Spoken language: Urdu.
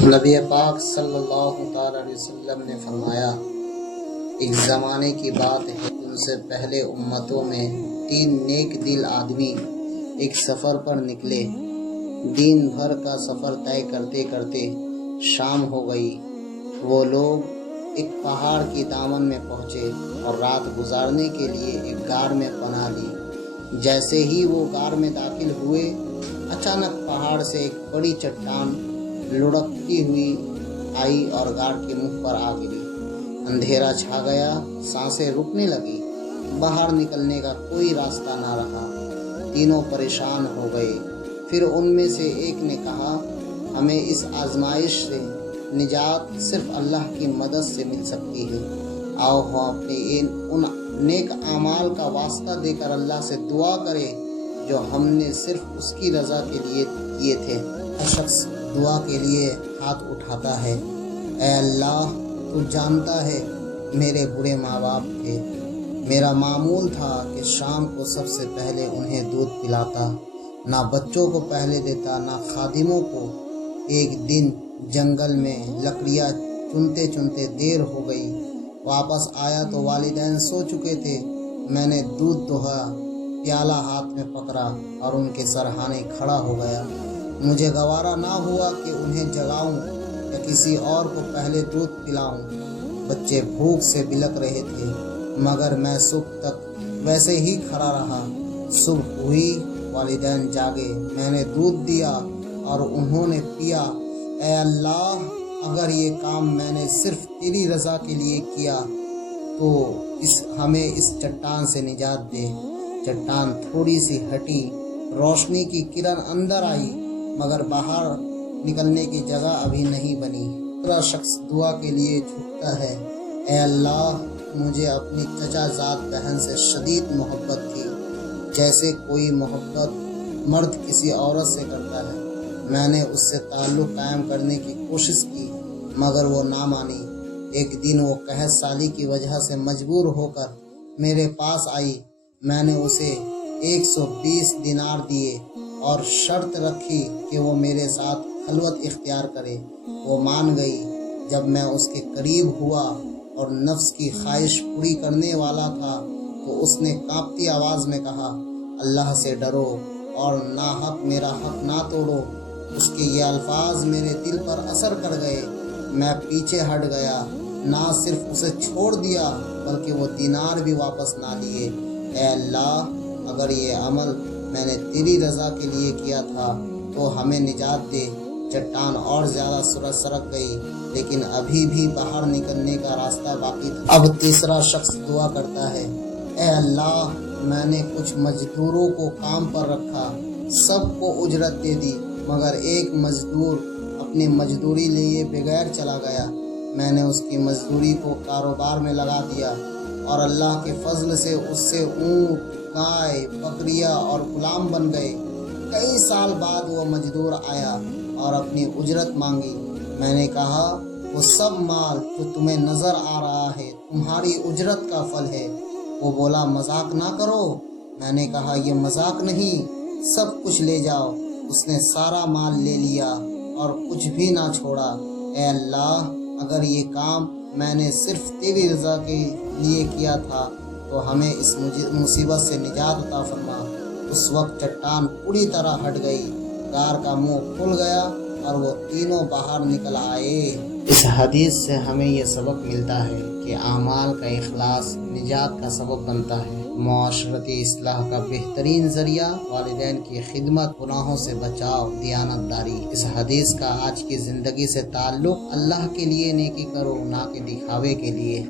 نبی پاک صلی اللہ تعالی علیہ وسلم نے فرمایا، ایک زمانے کی بات ہے، ان سے پہلے امتوں میں 3 نیک دل آدمی ایک سفر پر نکلے۔ دن بھر کا سفر طے کرتے کرتے شام ہو گئی۔ وہ لوگ ایک پہاڑ کی دامن میں پہنچے اور رات گزارنے کے لیے ایک غار میں پناہ لی۔ جیسے ہی وہ غار میں داخل ہوئے، اچانک پہاڑ سے ایک بڑی چٹان لڑکتی ہوئی آئی اور غار کے منہ پر آ گری۔ اندھیرا چھا گیا، سانسیں رکنے لگی، باہر نکلنے کا کوئی راستہ نہ رہا۔ تینوں پریشان ہو گئے۔ پھر ان میں سے ایک نے کہا، ہمیں اس آزمائش سے نجات صرف اللہ کی مدد سے مل سکتی ہے۔ آؤ ہم اپنے ان نیک اعمال کا واسطہ دے کر اللہ سے دعا کریں جو ہم نے صرف اس کی رضا کے لیے کیے تھے۔ ہر شخص دعا کے لیے ہاتھ اٹھاتا ہے۔ اے اللہ، تو جانتا ہے میرے برے ماں باپ تھے۔ میرا معمول تھا کہ شام کو سب سے پہلے انہیں دودھ پلاتا، نہ بچوں کو پہلے دیتا نہ خادموں کو۔ ایک دن جنگل میں لکڑیاں چنتے چنتے دیر ہو گئی۔ واپس آیا تو والدین سو چکے تھے۔ میں نے دودھ دوہا، پیالہ ہاتھ میں پکڑا اور ان کے سرہانے کھڑا ہو گیا۔ مجھے گوارا نہ ہوا کہ انہیں جگاؤں یا کسی اور کو پہلے دودھ پلاؤں۔ بچے بھوک سے بلک رہے تھے، مگر میں صبح تک ویسے ہی کھڑا رہا۔ صبح ہوئی، والدین جاگے، میں نے دودھ دیا اور انہوں نے پیا۔ اے اللہ، اگر یہ کام میں نے صرف تیری رضا کے لیے کیا تو ہمیں اس چٹان سے نجات دے۔ چٹان تھوڑی سی ہٹی، روشنی کی کرن اندر آئی، مگر باہر نکلنے کی جگہ ابھی نہیں بنی۔ دوسرا شخص دعا کے لیے جھکتا ہے، اے اللہ، مجھے اپنی چچا زاد بہن سے شدید محبت تھی، جیسے کوئی محبت مرد کسی عورت سے کرتا ہے۔ میں نے اس سے تعلق قائم کرنے کی کوشش کی، مگر وہ نہ مانی۔ ایک دن وہ قحط سالی کی وجہ سے مجبور ہو کر میرے پاس آئی۔ میں نے اسے 120 دینار دیے اور شرط رکھی کہ وہ میرے ساتھ خلوت اختیار کرے۔ وہ مان گئی۔ جب میں اس کے قریب ہوا اور نفس کی خواہش پوری کرنے والا تھا تو اس نے کانپتی آواز میں کہا، اللہ سے ڈرو اور ناحق میرا حق نہ توڑو۔ اس کے یہ الفاظ میرے دل پر اثر کر گئے۔ میں پیچھے ہٹ گیا، نہ صرف اسے چھوڑ دیا بلکہ وہ دینار بھی واپس نہ لیے۔ اے اللہ، اگر یہ عمل میں نے تیری رضا کے لیے کیا تھا تو ہمیں نجات دے۔ چٹان اور زیادہ سرک گئی، لیکن ابھی بھی باہر نکلنے کا راستہ باقی تھا۔ اب تیسرا شخص دعا کرتا ہے، اے اللہ، میں نے کچھ مزدوروں کو کام پر رکھا، سب کو اجرت دے دی، مگر ایک مزدور اپنی مزدوری لیے بغیر چلا گیا۔ میں نے اس کی مزدوری کو کاروبار میں لگا دیا اور اللہ کے فضل سے اس سے اونٹ، گائے، بکریاں اور غلام بن گئے۔ کئی سال بعد وہ مزدور آیا اور اپنی اجرت مانگی۔ میں نے کہا، وہ سب مال جو تمہیں نظر آ رہا ہے تمہاری اجرت کا پھل ہے۔ وہ بولا، مذاق نہ کرو۔ میں نے کہا، یہ مذاق نہیں، سب کچھ لے جاؤ۔ اس نے سارا مال لے لیا اور کچھ بھی نہ چھوڑا۔ اے اللہ، اگر یہ کام میں نے صرف تیری رضا کے لیے کیا تھا تو ہمیں اس مصیبت سے نجات عطا فرما۔ اس وقت چٹان پوری طرح ہٹ گئی، غار کا منہ کھل گیا اور وہ تینوں باہر نکل آئے۔ اس حدیث سے ہمیں یہ سبق ملتا ہے کہ اعمال کا اخلاص نجات کا سبب بنتا ہے۔ معاشرتی اصلاح کا بہترین ذریعہ والدین کی خدمت، گناہوں سے بچاؤ، دیانت داری۔ اس حدیث کا آج کی زندگی سے تعلق، اللہ کے لیے نیکی کرو نہ کہ دکھاوے کے لیے۔